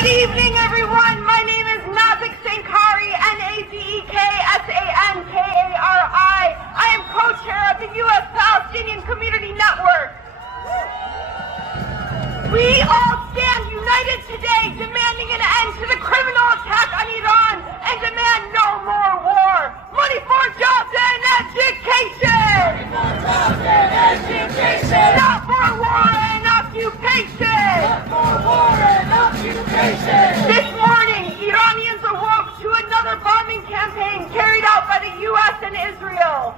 Good evening, everyone. My name is Nacek Sankari, N-A-C-E-K-S-A-N-K-A-R-I. I am co-chair of the U.S. Palestinian Community Network. We all stand united today, demanding an end to the criminal attack on Iran and demand no more war. Money for jobs and education. Money for jobs and education. Not for war and occupation. Not for war and occupation. This morning, Iranians awoke to another bombing campaign carried out by the U.S. and Israel.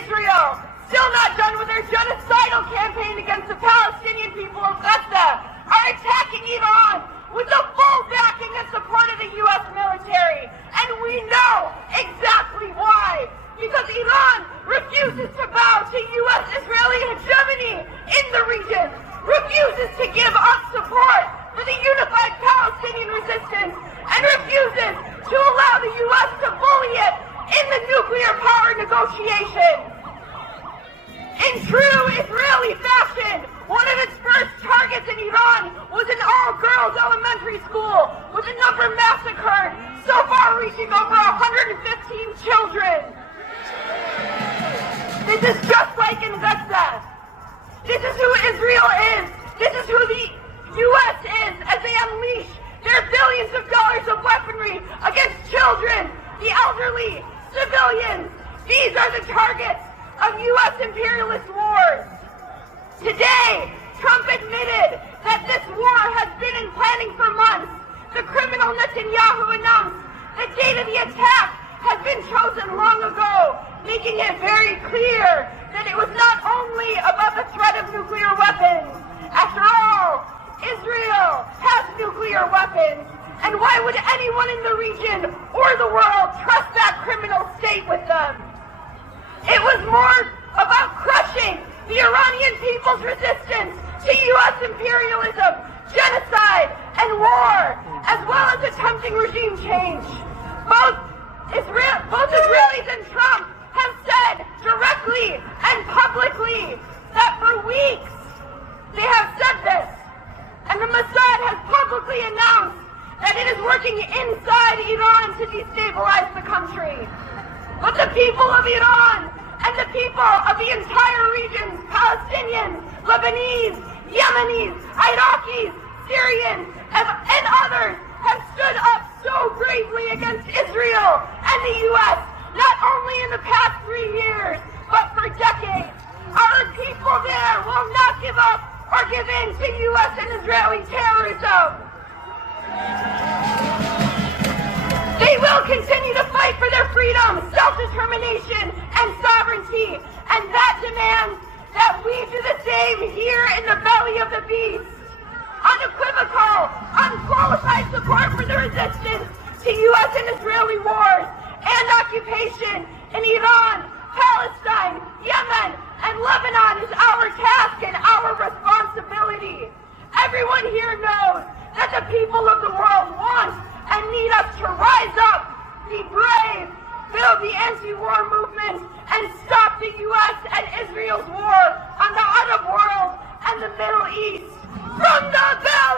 Israel, still not done with their genocidal campaign against the Palestinian people of Gaza, are attacking Iran with the full backing and support of the U.S. military. And we know exactly why. Because Iran refuses to bow to U.S. Israeli hegemony in the region, refuses to give up support for the unified Palestinian resistance, and refuses to allow the U.S. to bully it in the nuclear power negotiation. In true Israeli fashion, one of its first targets in Iran was an all-girls elementary school, with a number massacred, so far reaching over 115 children. This is just like in Gaza. This is who Israel is. This is who the U.S. is as they unleash their billions of dollars of weaponry against children, the elderly, civilians. These are the targets of U.S. imperialist wars. Today, Trump admitted that this war has been in planning for months. The criminal Netanyahu announced the date of the attack has been chosen long ago, making it very clear that it was not only about the threat of nuclear weapons. After all, Israel has nuclear weapons, and why would anyone in the region or the world trust that criminal state with them? It was more about crushing the Iranian people's resistance to U.S. imperialism, genocide, and war, as well as attempting regime change. Both Israelis and Trump have said directly and publicly that for weeks they have said this, and the Mossad has publicly announced that it is working inside Iran to destabilize the country. But the people of Iran and the people of the entire region, Palestinians, Lebanese, Yemenis, Iraqis, Syrians, and others, have stood up so bravely against Israel and the U.S., not only in the past 3 years, but for decades. Our people there will not give up or give in to U.S. and Israeli terrorism. They will continue to fight for their freedom, self-determination, and sovereignty, and that demands that we do the same here in the belly of the beast. Unequivocal, unqualified support for the resistance to U.S. and Israeli wars and occupation in Iran, Palestine, Yemen, and Lebanon is our task and our responsibility. Everyone here knows that the people of the world want and need us to rise up, be brave, build the anti-war movement, and stop the U.S. and Israel's war on the Arab world and the Middle East. From the belly